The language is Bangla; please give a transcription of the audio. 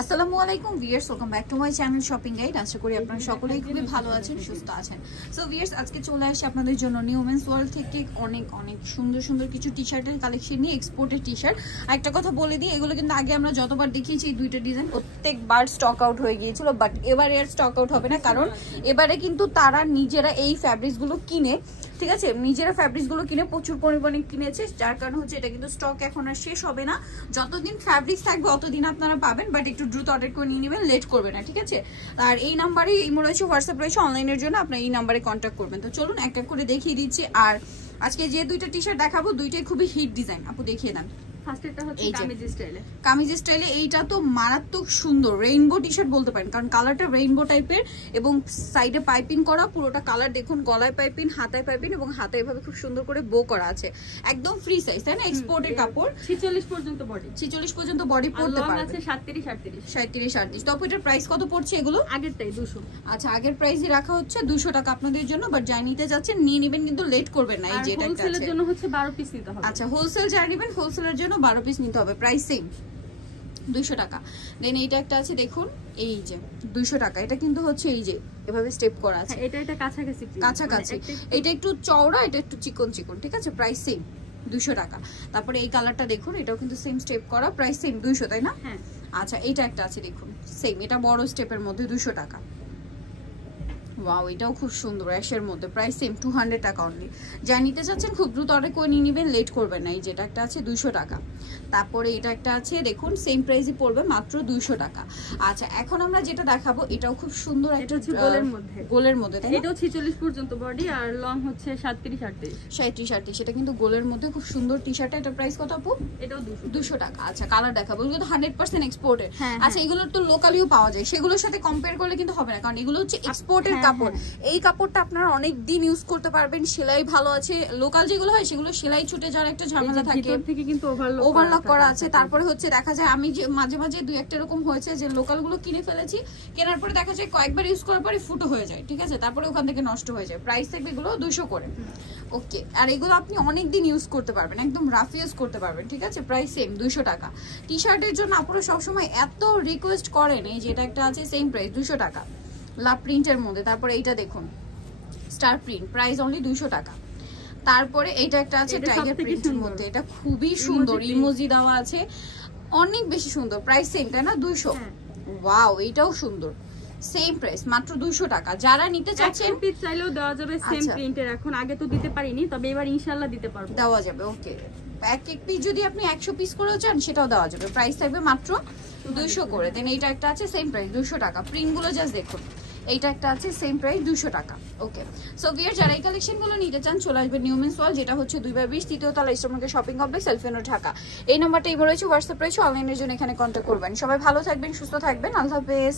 আসসালামু আলাইকুম viewers, welcome back to my channel shopping guide. আশা করি আপনারা সকলেই খুবই ভালো আছেন, সুস্থ আছেন। সো ভিউয়ার্স, আজকে চলে আসি আপনাদের জন্য নিউ মেন্স ওয়ার্ল্ড থেকে অনেক সুন্দর সুন্দর কিছু টি শার্টের কালেকশন নিয়ে। এক্সপোর্টের টি শার্ট, একটা কথা বলে দিই, এগুলো কিন্তু আগে আমরা যতবার দেখিয়েছি এই দুইটা ডিজাইন প্রত্যেকবার স্টক আউট হয়ে গিয়েছিল, বাট এবারে আর স্টক আউট হবে না, কারণ এবারে কিন্তু তারা নিজেরা এই ফ্যাব্রিক্সগুলো কিনে, ঠিক আছে, নিজেরা ফ্যাব্রিক্সগুলো কিনে প্রচুর পরিমাণে কিনেছে, যার কারণে হচ্ছে এটা কিন্তু স্টক এখন আর শেষ হবে না। যতদিন ফ্যাব্রিক্স থাকবে অতদিন আপনারা পাবেন, বাট একটু দ্রুত অর্ডার করে নিয়ে নেবেন, লেট করবে না, ঠিক আছে। আর এই নাম্বারে ইমো রয়েছে, হোয়াটসঅ্যাপ রয়েছে, অনলাইনের জন্য আপনার এই নাম্বারে কন্ট্যাক্ট করবেন। তো চলুন এক এক করে দেখিয়ে দিচ্ছি। আর আজকে যে দুইটা টি শার্ট দেখাবো দুইটাই খুবই হিট ডিজাইন, আপু দেখিয়ে দেন। কামিজ স্টাইলে এইটা তো মারাত্মক সুন্দর রেইনবো টি শার্ট বলতে পারেন, কারণ কালারটা রেইনবো টাইপের এবং সাইডে পাইপিং করা, পুরোটা কালার দেখুন, গলায় পাইপিং, হাতায় পাইপিং এবং হাতে এভাবে খুব সুন্দর করে বো করা আছে। একদম ফ্রি সাইজ, তাই না? এক্সপোর্টের কাপড়, 46 পর্যন্ত বডি পড়তে পারবে, 37 38। তো এটার প্রাইস কত পড়ছে? এগুলো আগেরটাই 200। আচ্ছা, আগের প্রাইসই রাখা হচ্ছে 200 টাকা আপনাদের জন্য, বাট যাই নিতে যাচ্ছেন নিয়ে নেবেন, কিন্তু লেট করবেন না। এই যে এটা হোলসেলের জন্য হচ্ছে 12 পিস নিতে হবে। আচ্ছা, হোলসেল যারা নেবেন হোলসেলের জন্য 12 পিস নিতে হবে, প্রাইস সেম 200 টাকা। দেন এইটা একটা আছে দেখুন, এই যে 200 টাকা। এটা কিন্তু হচ্ছে এই যে এভাবে স্টেপ করা আছে, এটা কাছাকাছি। এটা একটু চওড়া, এটা একটু চিকন, ঠিক আছে, প্রাইস সেম 200 টাকা। তারপরে এই কালারটা দেখুন, এটাও কিন্তু সেম স্টেপ করা, প্রাইস সেম 200, তাই না? হ্যাঁ। আচ্ছা, এইটা একটা আছে দেখুন, সেম, এটা বড় স্টেপের মধ্যে 200 টাকা। ওয়াও, এটাও খুব সুন্দর অ্যাশের মধ্যে, প্রাইস সেম 200 টাকা অনলি। যা নিতে চাচ্ছেন খুব দ্রুত অর্ডার করে নিয়ে নেবেন, লেট করবেন না। এই যেটা একটা আছে 200 টাকা। তারপরে এটা একটা আছে দেখুন, সেম প্রাইসই পড়বে, মাত্র 200 টাকা। আচ্ছা, এখন আমরা যেটা দেখাবো এটাও খুব সুন্দর একটা গোলের মধ্যে, এটাও 46 পর্যন্ত বডি আর লং হচ্ছে 37 38। সেটা কিন্তু গোলের মধ্যে খুব সুন্দর টি শার্ট। এটা প্রাইস কত আপু? এটাও 200 টাকা। আচ্ছা, কালার দেখাবো, এগুলো তো 100% এক্সপোর্টের। আচ্ছা, এগুলো তো লোকালিও পাওয়া যায়, সেগুলোর সাথে কম্পেয়ার করলে কিন্তু হবে না, কারণ এগুলো হচ্ছে এক্সপোর্টের কাপড়। এই কাপড়টা আপনারা অনেক দিন ইউজ করতে পারবেন, সেলাই ভালো আছে। লোকাল যেগুলো হয় সেগুলো সেলাই ছুটে যাওয়ার একটা ঝামেলা থাকে, থেকে কিন্তু ওভারলক করা আছে। তারপরে হচ্ছে দেখা যায়, আমি যে মাঝে মাঝে দুই একটা এরকম হয়েছে যে লোকাল গুলো কিনে ফেলেছি, কেনার পরে দেখা যায় কয়েকবার ইউজ করার পরে ফুটো হয়ে যায়, ঠিক আছে, তারপরে ওখান থেকে নষ্ট হয়ে যায়। প্রাইস থাকবে এগুলো 200 করে, ওকে। আর এগুলো আপনি অনেক দিন ইউজ করতে পারবেন, একদম রাফ ইউজ করতে পারবেন, ঠিক আছে, প্রাইস সেম 200 টাকা। টি শার্টের জন্য আপনারা সবসময় এত রিকোয়েস্ট করেন, এই যেটা একটা আছে সেম প্রাইস 200 টাকা, লাভ প্রিন্টের মধ্যে। তারপরে এইটা দেখুন, স্টার প্রিন্ট, প্রাইস অনলি 200 টাকা। তারপরে এটা একটা আছে টাইগার প্রিন্টের মধ্যে, এটা খুবই সুন্দর, ইমোজি দেওয়া আছে, অনেক বেশি সুন্দর, প্রাইস সেম, তাই না? 200। ওয়াও, এটাও সুন্দর, সেম প্রাইস, মাত্র 200 টাকা। যারা নিতে চাচ্ছেন পিস চাইলেও দেওয়া যাবে সেম প্রিন্টের। এখন আগে তো দিতে পারিনি, তবে এবার ইনশাআল্লাহ দিতে পারবো, দেওয়া যাবে, ওকে। এক পিস যদি আপনি 100 পিস করেও চান সেটাও দেওয়া যাবে, প্রাইস থাকবে মাত্র 200 করে। দেন এইটা একটা আছে সেম প্রাইস 200 টাকা। প্রিন্টগুলো জাস্ট দেখুন, এইটা একটা আছে সেম প্রাইস 200 টাকা, ওকে। সো ভিউয়ার, যারা এই কালেকশনগুলো নিতে চান চলে আসবে নিউ মেন্স ওয়ার্ল্ড, যেটা হচ্ছে 2/20 তৃতীয় তলা eastern shopping complex, elephant road, Dhaka. এই নাম্বারটা ইমো রয়েছে, হোয়াটসঅ্যাপ রয়েছে, অনলাইনের জন্য এখানে কন্ট্যাক্ট করবেন। সবাই ভালো থাকবেন, সুস্থ থাকবেন, আল্লাহ হাফেজ।